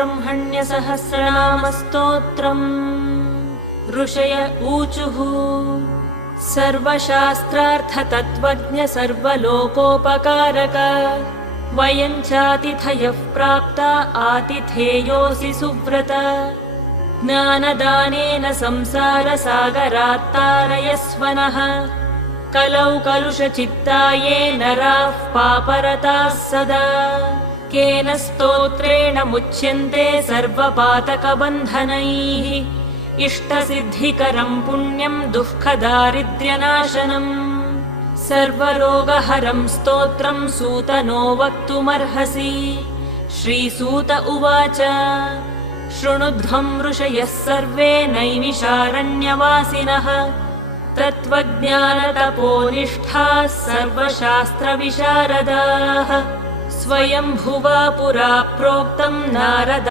ब्रह्मण्यसहस्रनामस्तोत्रम्। ऋषय ऊचुः सर्वशास्त्रार्थतत्त्वज्ञ सर्वलोकोपकारक वयं चातिथयः प्राप्ता आतिथेयोऽसि सुव्रत। ज्ञानदानेन संसारसागरात्तारयस्व नः कलौ कलुषचित्ताये नराः पापरताः सदा। केन स्तोत्रेण मुच्यन्ते सर्वपातकबन्धनैः इष्टसिद्धिकरं पुण्यं दुःखदारिद्र्यनाशनम्। सर्वरोगहरं स्तोत्रं सूतनो वक्तुमर्हसि। श्रीसूत उवाच शृणुध्वं ऋषयः सर्वे नैमिषारण्यवासिनः तत्त्वज्ञानतपोनिष्ठाः सर्वशास्त्रविशारदाः। स्वयंभुवा पुरा प्रोक्तं नारद